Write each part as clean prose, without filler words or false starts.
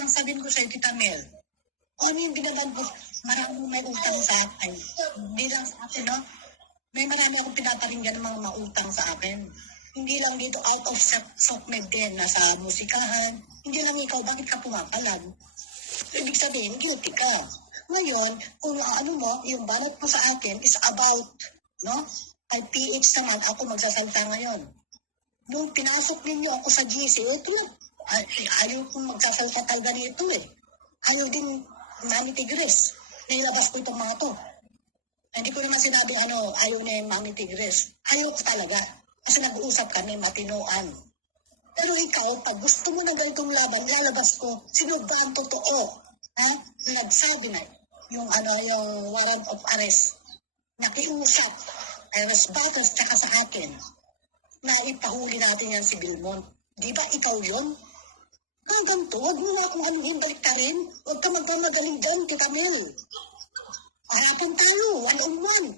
lang sabihin ko sa'yo, Tita Mel, ano yung binaban ko, maraming may utang sa akin. Hindi lang sa akin, no? May marami akong pinaparinggan ng mga mautang sa akin. Hindi lang dito out of self-made din, nasa musikahan. Hindi lang ikaw, bakit ka pumapalag? Ibig sabihin, guilty ka. Ngayon, kung ano mo, yung banat mo sa akin is about, no? Ay PH naman, ako magsasalta ngayon. Nung pinasok ninyo ako sa GC, ito na, ayaw kong magsasalta talaga nito eh. Ayaw din Mami Tigres. Nailabas ko itong mga to. Hindi ko naman sinabi ayaw na yung Mami Tigres. Ayaw ko talaga. Kasi nag-uusap kami, matinuan. Pero ikaw, pag gusto mo na ganitong laban, lalabas ko, sino ba ang totoo? Ha? Nagsabi na yung warrant of arrest. Nakiusap, arrest battles, tsaka sa akin, na ipahuli natin yan si Bilmon. Di ba ikaw yun? Ganto, huwag mo na akong anuhin, balik ka rin. Huwag ka magmamagaling dyan, Tita Mel. Harapan tayo, one-on-one.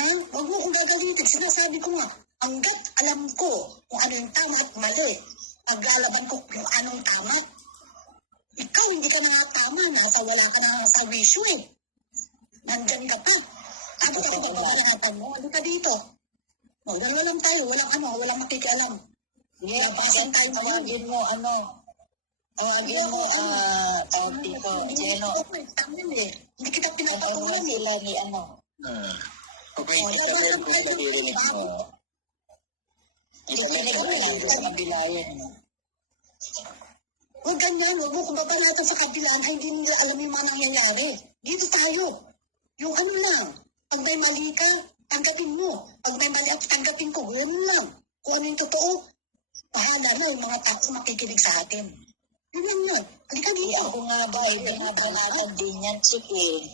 Ha? Huwag mo akong gagalitin. Sinasabi ko nga, hanggat alam ko kung ano yung tama at mali, paglalaban ko kung anong tama. Ikaw, hindi ka na nga tama. Wala ka na sa wisyo eh. Nandyan ka pa. Tapos ako pagpabalangatan mo, ano ka dito? O, dalawa lang tayo. Walang makikialam. Yeah, Labasan tayo tawagin mo, tawagin mo, tawag dito, Jeno. Hindi kita pinapatulan eh. Sila ni Okay, Tita Mel, kung maririnig mo. Ikinig mo yan sa kabila yan. Huwag ganyan, huwag mo kung babalatan sa kabilaan ay hindi nila alam yung mga nangyayari. Dito tayo. Yung lang, pag may mali ka, tanggapin mo. Pag may mali at tanggapin ko, gano'n lang. Kung ano yung totoo, bahala na yung mga tao makikinig sa atin. Yun yun. Halika dito. Ako nga ba, binabanatan din yan, sige.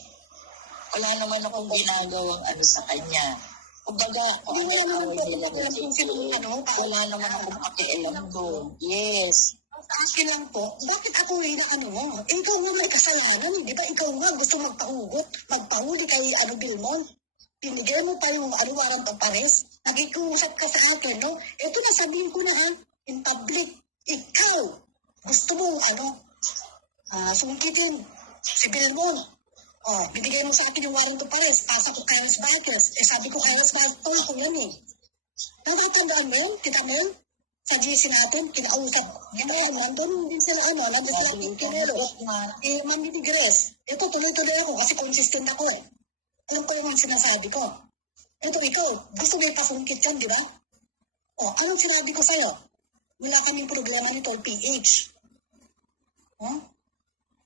Wala naman akong ginagawang sa kanya. Kumbaga, Hindi mo naman po alam kung sino wala naman akong pakialam doon. Yes. Sa akin lang po, bakit ako mo? Ikaw nga may kasalanan, di ba? Ikaw nga gusto magpahuli kay Bilmon. Pinigyan mo pa yung warrant of arrest. Nagkikusap ka sa akin, no? Ito na, sabihin ko na in public, ikaw, gusto mo, sungkitin si Bilmon. Binigay mo sa akin yung warrant of arrest, pasa ko kay Res Bikers. Sabi ko kay Res Bikers, ko yan eh. Natatandaan mo yun, Tita Mel? Sa GC natin, kinausap. Nandun din sila, nandun sila Pinero. Mami Tigres. Ito, tuloy-tuloy ako kasi consistent ako eh. Alam ko yung sinasabi ko. Ito, ikaw, gusto mo ipasungkit yan, di ba? Anong sinabi ko sa'yo? Wala kaming problema nito, PH.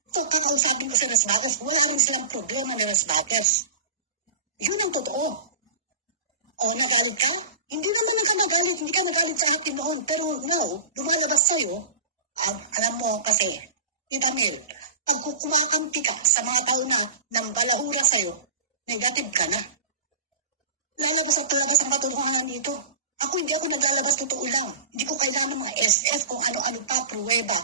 Ito, kakausapin ko sa Res Bikers, wala rin silang problema ni Res Bikers. Yun ang totoo. Nagalit ka? Hindi naman ka nagalit, hindi ka nagalit sa akin noon. Pero now, lumalabas sa'yo, alam mo kasi, Tita Mel, pag kumakampi ka sa mga tao na nang balahura sa'yo, negative ka na. Lalabas at lalabas ang katotohanan dito. Ako hindi ako naglalabas totoo lang. Hindi ko kailangan ng mga SF kung ano-ano pa, pruweba.